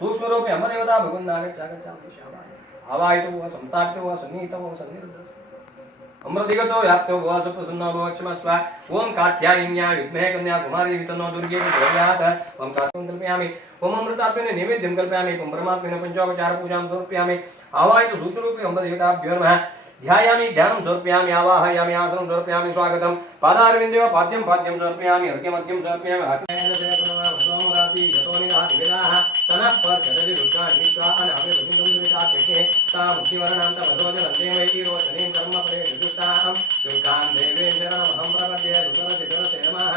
सूक्ष्मरूपे अम्बदेवता भगवन्नागच्छागच्छामि आवाहितो वा संस्थापितो वा सन्निहितो वा सन्निरुद्धः अमृतिगतो व्याप्तो भव सुप्रसन्नो भव क्षमस्व ओम कात्यायिन्या विद्महे कन्याकुमारी वितन्नो दुर्गे प्रचोदयात् ओम कात्यायिं कल्पयामि ओम अमृतात्मने नैवेद्यं कल्पयामि ओम परमात्मने पंचोपचार पूजां समर्पयामि आवाहितो सूक्ष्मरूपे अम्बदेवताभ्यो नमः ध्यायामि ध्यानं समर्पयामि आवाहयामि आसनं समर्पयामि स्वागतं पादारविन्दे वा पाद्यं समर्पयामि अर्घ्यमर्घ्यं समर्पयामि आचमयनसेकरणमराति गतोनिरादिवेदाः तनः पर्षदति रुद्रान्वित्वा अनाभिर्वसिन्दं दुरितात्यग्ने सा मुक्तिवर्णान्त भगवजलन्ते वैति रोचनीं कर्मफले निजुष्टाहं दुर्गां देवीं शरणमहं प्रपद्ये दुतरसितरसे नमः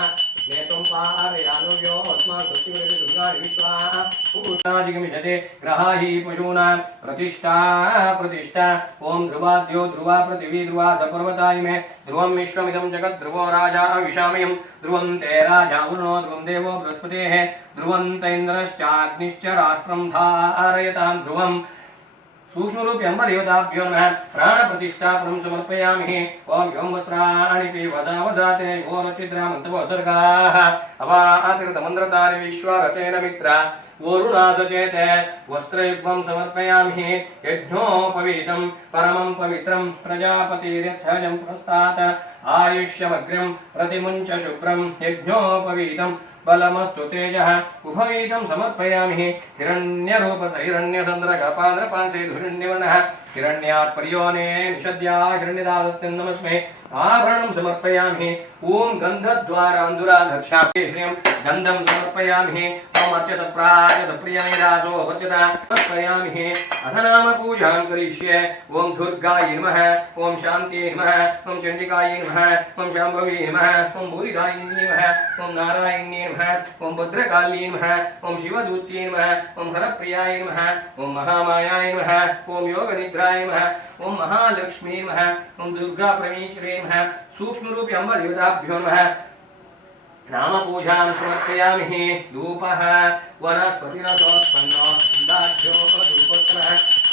विघ्नेत्वं पारयानुव्यो अस्मान् सृष्टिवृत्ति दुर्गाणि विश्वाः पूर्णाजिगमिषते ग्रहाहि पशूनां प्रतिष्ठा ओम ध्रुवाद्यो ध्रुवा पृथिवी ध्रुवा सपर्वता इमे ध्रुवं विश्वमिदं जगत् ध्रुवो राजा अविशामयं ध्रुवं ते राजा वरुणो ध्रुवं देवो बृहस्पतेः ध्रुवं तैन्द्रश्चाग्निश्च राष्ट्रं धारयतां ध्रुवं सूक्ष्मरूपे अम्बदेवताभ्यो नमः प्राणप्रतिष्ठापनं समर्पयामि ओम यों वस्त्राणि पिवसावसाते घोरचिद्रामन्तवसर्गाः अवातिरतमन्त्रतानि विश्वरतेन मित्रा वरुणासचेते वस्त्रयुग्मं समर्पयामि यज्ञोपवीतं परमं पवित्रं प्रजापतिर्यत्सहजं पुरस्तात् आयुष्यमग्र्यं प्रतिमुञ्च शुभ्रं यज्ञोपवीतं बलमस्तु तेजः उभवीतं समर्पयामि हिरण्यरूपस हिरण्यचन्द्रकपान्द्रपांसे धुरण्यवर्णः हिरण्यात् पर्योने निषद्या हिरण्यदादत्यं नमस्मै आभरणं समर्पयामि ओम गन्धद्वारान्दुराधर्षामि श्रियं गन्धं समर्पयामि ओम अर्चत प्राजत प्रियनिरासो वर्चता समर्पयामि असनाम पूजां करिष्ये ओम दुर्गायै नमः ओम शान्त्यै नमः ओम चण्डिकायै नमः ओम शाम्भवी नमः ओम भूरिदायिन्यै नमः ओम नारायण्यै नमः ओम भद्रकाल्यै नमः ओम शिवदूत्यै नमः ओम हरप्रियायै नमः ओम महामायायै नमः ओम योगनिद्रायै नमः ओम महालक्ष्मी नमः ओम दुर्गा परमेश्वरी नमः सूक्ष्मरूपे अम्बदेवताभ्यो नमः नाम पूजां समर्पयामि धूपः वनस्पतिरसोत्पन्नो गन्धाढ्यो धूपोत्तमः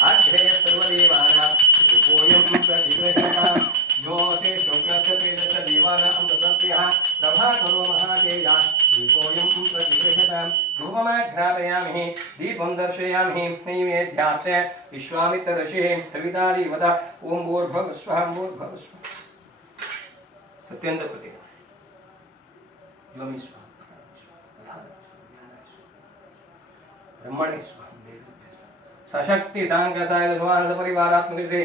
आघ्रेय सर्वदेवानां धूपोऽयं प्रतिगृह्यतां ज्योतिषोऽग्रतेजस देवानां तदप्रियः प्रभाकरो महातेजा धूपोऽयं प्रतिगृह्यतां धूपमाघ्रापयामि दीपं दर्शयामि नैवेद्यार्थे विश्वामित्र ऋषिः सवितादेवता ओं भूर्भुवस्सुः भूर्भुवस्सुः सत्येन्द्र प्रति ब्रह्मणे सशक्ति सांग साय सुवास परिवारात्मक से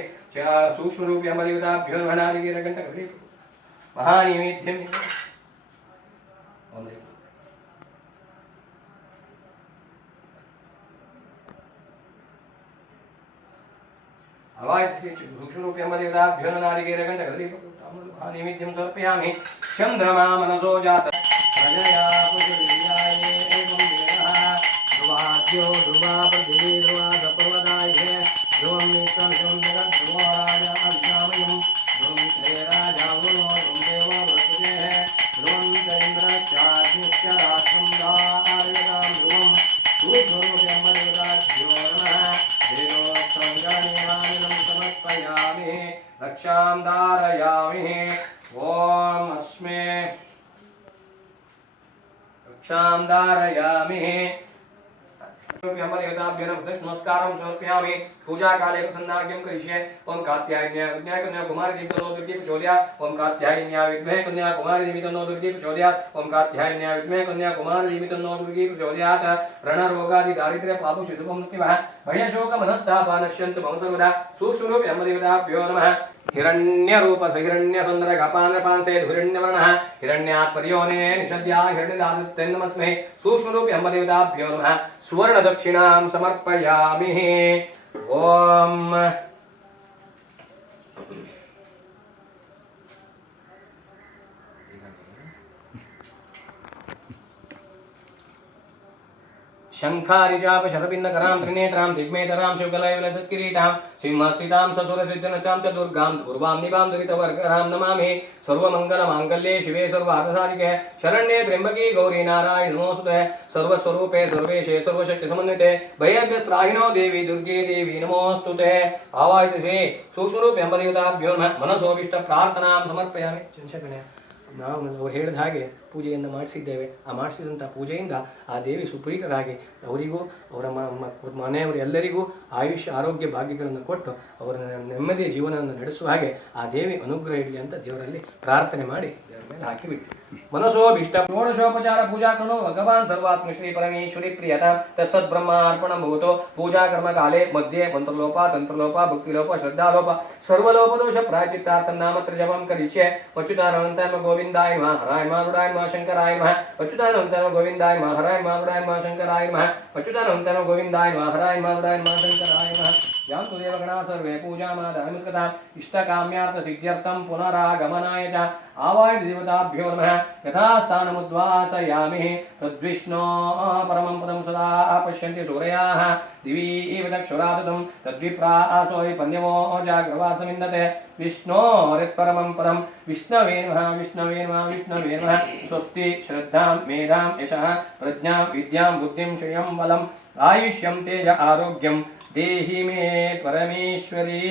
सूक्ष्म रूप अम्बदेवताभ्यो नमः नारिकेरकण्ठकले महानिवेद्यं अवाच्य सूक्ष्म रूप अम्बदेवताभ्यो नमः नारिकेरकण्ठकले निमित्तं समर्पयामि चन्द्रमा मनसो जात प्रजया पुष्पविद्याये एवं देवः ध्रुवाद्यो ध्रुवा पृथिवी ध्रुवा सपर्वदाये ध्रुवं नित्यं जगत् ध्रुवो राजा अविशामयं ध्रुवं ते राजा वरुणो ध्रुवं देवो बृहस्पतिः ध्रुवं चैन्द्रश्चाग्निश्च राष्ट्रं धारयतां ध्रुवं सूक्ष्मरूपे अम्बदेवताभ्यो नमः वेदोक्तं गणेनानिलं समर्पयामि रक्षां धारयामि ओम अस्मे रक्षां धारयामि अम्बदेवताभ्यो नमस्कारं समर्पयामि पूजा काले प्रसन्नार्घ्यं करिष्ये ओम कात्यायन्या विद्महे कन्याकुमारी देवी तन्नो दुर्गे प्रचोदयात् ओम कात्यायन्या विद्महे कन्याकुमारी देवी तन्नो दुर्गे प्रचोदयात् ओम कात्यायन्या विद्महे कन्याकुमारी देवी तन्नो दुर्गे प्रचोदयात् रणरोगादि दारिद्र्य पाप शुद्धमुक्तिमः भयशोक मनस्तापा नश्यन्तु मम सर्वदा सूक्ष्मरूपे अम्बदेवताभ्यो नमः हिरण्यरूपस हिरण्यचन्द्रकपान्द्रपांसे धुरण्यवर्णः हिरण्यात् पर्योने निषद्या हिरण्यदादत्यं नमस्मै सूक्ष्मरूपे अम्बदेवताभ्यो नमः सुवर्णदक्षिणां समर्पयामि ओम शंखारिजाप शरपिन्नकरां त्रिनेत्रां दिग्मेतरां शिवकलयविलसत्किरीटां सिंहस्थितां ससुरसिद्धनचां च दुर्गां पूर्वां निवां दुरितवर्गरां नमामि सर्वमङ्गलमाङ्गल्ये शिवे सर्वार्थसाधिके शरण्ये त्र्यम्बके गौरी नारायणि नमोऽस्तुते सर्वस्वरूपे सर्वेशे सर्वशक्तिसमन्विते भयभ्यस्त्राहिनो देवी दुर्गे देवी नमोऽस्तुते आवाहितसे सूक्ष्मरूपे अम्बदेवताभ्यो नमः मनसोऽभीष्टप्रार्थनां समर्पयामि चंचकण्य ನಾವು ಹೇಳಿದ ಹಾಗೆ ಪೂಜೆಯನ್ನು ಮಾಡಿಸಿದ್ದೇವೆ. ಆ ಮಾಡಿಸಿದಂಥ ಪೂಜೆಯಿಂದ ಆ ದೇವಿ ಸುಪ್ರೀತರಾಗಿ ಅವರಿಗೂ ಅವರ ಮನೆಯವರೆಲ್ಲರಿಗೂ ಆಯುಷ್ಯ ಆರೋಗ್ಯ ಭಾಗ್ಯಗಳನ್ನು ಕೊಟ್ಟು ಅವರ ನೆಮ್ಮದಿಯ ಜೀವನವನ್ನು ನಡೆಸುವ ಹಾಗೆ ಆ ದೇವಿ ಅನುಗ್ರಹ ಇರಲಿ ಅಂತ ದೇವರಲ್ಲಿ ಪ್ರಾರ್ಥನೆ ಮಾಡಿ ದೇವರ ಮೇಲೆ ಹಾಕಿಬಿಟ್ಟು मनसोभीष्ट षोडशोपचार पूजा करो भगवान सर्वात्म श्री परमेश्वरी प्रियता तत्सद्ब्रह्मार्पणं भवतो पूजा कर्म काले मध्ये मंत्रलोप तंत्रलोप भक्तिलोप श्रद्धालोप सर्वलोपदोष प्रायचित्तार्थं नामत्र जपं करिष्ये अच्युतानन्तं गोविन्दाय नमः हराय नमः गरुडाय नमः शंकराय नमः अच्युतानन्तं गोविन्दाय नमः हराय नमः गरुडाय नमः शंकराय नमः अच्युतानन्तं गोविन्दाय नमः हराय नमः गरुडाय नमः शंकराय नमः यान्तु देवगणा सर्वे पूजामादायमुत्कता इष्टकाम्यार्थ सिद्ध्यर्थं पुनरागमनाय च आवाय देवताभ्यो नमः यथास्थानमुद्वासयामि तद्विष्णो परमं पदं सदा पश्यन्ति सूरयाः दिवि एव चक्षुराततं तद्विप्रासो पन्यवो जाग्रवासमिन्दते विष्णोरित्परमं पदं विष्णवे नमः विष्णवे नमः विष्णवे नमः स्वस्ति श्रद्धां मेधां यशः प्रज्ञां विद्यां बुद्धिं श्रियं बलम् आयुष्यं तेज आरोग्यं देहि मे परमेश्वरी।